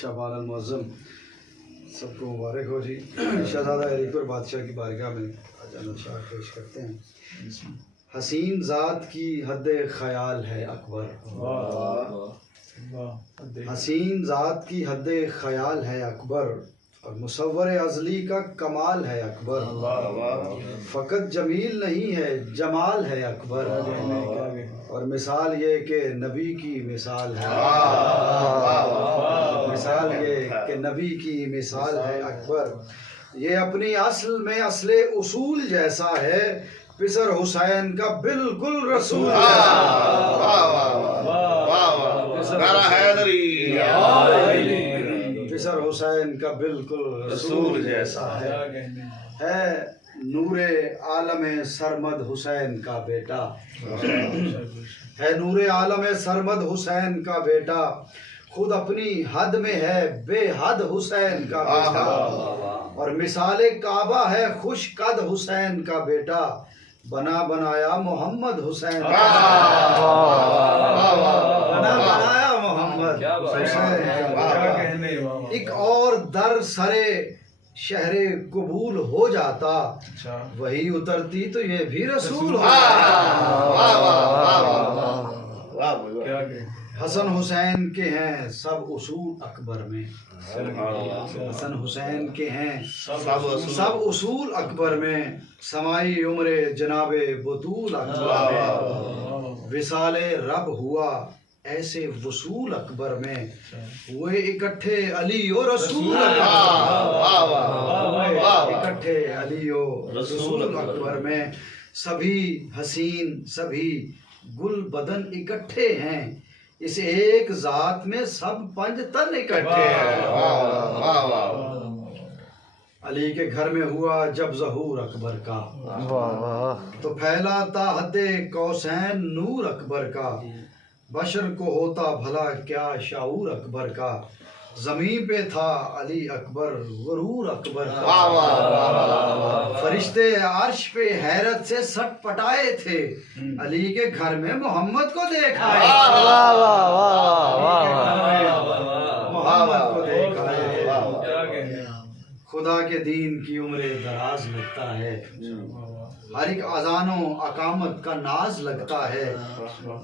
شعبان المعظم سب کو مبارک ہو جی. شہزادہ علی اکبر بادشاہ کی بارگاہ میں جنت شاہ پیش کرتے ہیں. حسین ذات کی حد خیال ہے اکبر، حسین ذات کی حد خیال ہے اکبر، اور مصور ازلی کا کمال ہے اکبر. فقط جمیل نہیں ہے جمال ہے اکبر، اور مثال یہ کہ نبی کی مثال ہے، مثال یہ کہ نبی کی مثال ہے اکبر. یہ اپنی اصل میں اصل اصول جیسا ہے، پسر حسین کا بالکل رسول پسر حسین کا بالکل رسول جیسا ہے نور عالم سرمد حسین کا بیٹا، ہے نور عالم سرمد حسین کا بیٹا، خود اپنی حد میں ہے بے حد حسین کا بیٹا، اور مثال کعبہ ہے خوش قد حسین کا بیٹا، بنا بنایا محمد حسین بنا بنایا محمد حسین. ایک اور در سرے شہر قبول ہو جاتا، وہی اترتی تو یہ بھی رسول ہوتا. حسن حسین کے ہیں سب اصول اکبر میں، حسن حسین کے ہیں سب اصول اکبر میں، سمائی عمر جناب بطول اکبر میں، وصال رب ہوا ایسے وصول اکبر میں، ہوئے اکٹھے علی و رسول اکٹھے علی و رسول اکبر میں. سبھی حسین سبھی گل بدن اکٹھے ہیں، اس ایک ذات میں سب پنج تن اکٹھے ہیں. علی کے گھر میں ہوا جب ظہور اکبر کا، تو پھیلا تا حد قوسین نور اکبر کا، بشر کو ہوتا بھلا کیا شعور اکبر کا، زمین پہ تھا علی اکبر غرور اکبر کا، فرشتے عرش پہ حیرت سے سٹ پٹائے تھے، علی کے گھر میں محمد کو دیکھا ہے، محمد کو دیکھا ہے. خدا کے دین کی عمر دراز لگتا ہے، ہر ایک اذان و اقامت کا ناز لگتا ہے،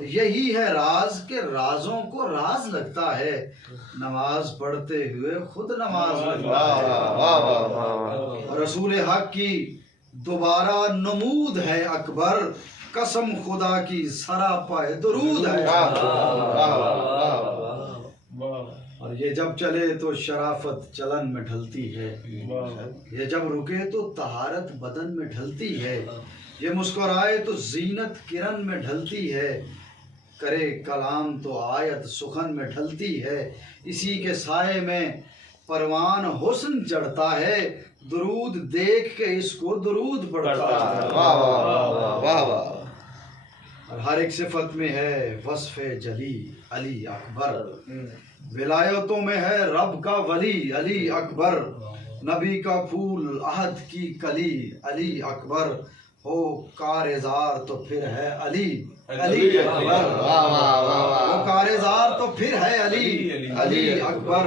یہی ہے راز کہ رازوں کو راز لگتا ہے، نماز پڑھتے ہوئے خود نماز لگتا ہے. رسول حق کی دوبارہ نمود ہے اکبر، قسم خدا کی سراپا درود ہے. اور یہ جب چلے تو شرافت چلن میں ڈھلتی ہے، یہ جب رکے تو طہارت بدن میں ڈھلتی ہے، یہ مسکرائے تو زینت کرن میں ڈھلتی ہے، کرے کلام تو آیت سخن میں ڈھلتی ہے، اسی کے سائے میں پروان حسن چڑھتا ہے، درود دیکھ کے اس کو درود پڑھتا ہے. اور ہر ایک صفت میں ہے وصف جلی علی اکبر، ولایتوں میں ہے رب کا ولی علی اکبر، نبی کا پھول عہد کی کلی علی اکبر، ہو کارزار تو پھر ہے علی علی اکبر، ہو کارزار تو پھر ہے علی علی اکبر.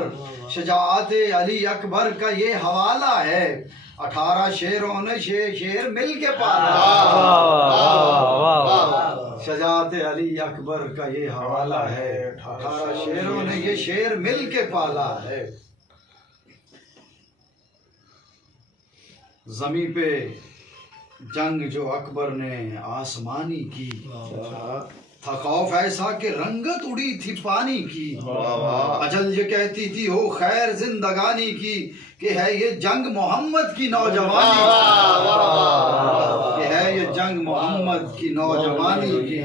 شجاعت علی اکبر کا یہ حوالہ ہے، 18 شیروں نے شیر مل کے پالا. شجاعت علی اکبر کا یہ حوالہ ہے، 18 شیروں نے یہ شیر مل کے پالا ہے. زمین پہ جنگ جو اکبر نے آسمانی کی، تھا خوف ایسا کہ رنگت اڑی تھی پانی کی، اجل یہ کہتی تھی ہو خیر زندگانی کی، کہ ہے یہ جنگ محمد کی نوجوانی کہ ہے یہ جنگ محمد کی نوجوانی کی.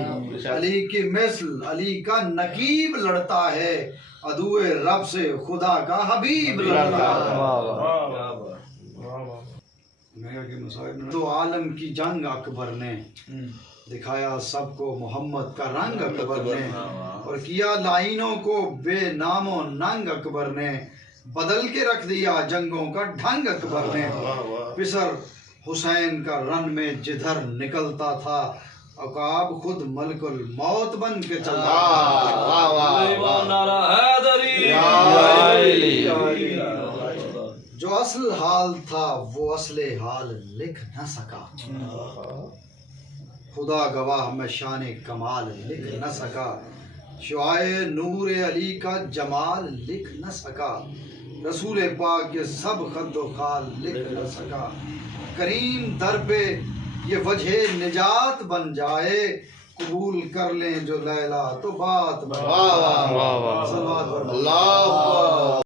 علی کی مثل علی کا نقیب لڑتا ہے، عدو رب سے خدا کا حبیب لڑتا ہے. تو عالم کی جنگ اکبر نے دکھایا سب کو محمد کا رنگ اکبر نے، اور کیا لائنوں کو بے نام و ننگ اکبر نے، بدل کے رکھ دیا جنگوں کا ڈھنگ اکبر نے. پسر حسین کا رن میں جدھر نکلتا تھا عقاب خود ملک الموت بن کے چلتا واہ واہ ایمان نعرہ حیدری جو اصل حال تھا وہ اصل حال لکھ نہ سکا خدا گواہ میں شان کمال لکھ نہ سکا شعائے نور علی کا جمال لکھ نہ سکا رسول پاک کے سب خد و خال لکھ نہ سکا کریم در پہ یہ وجہ نجات بن جائے قبول کر لیں جو لیلا تو بات بن واہ واہ صلوات پر اللہ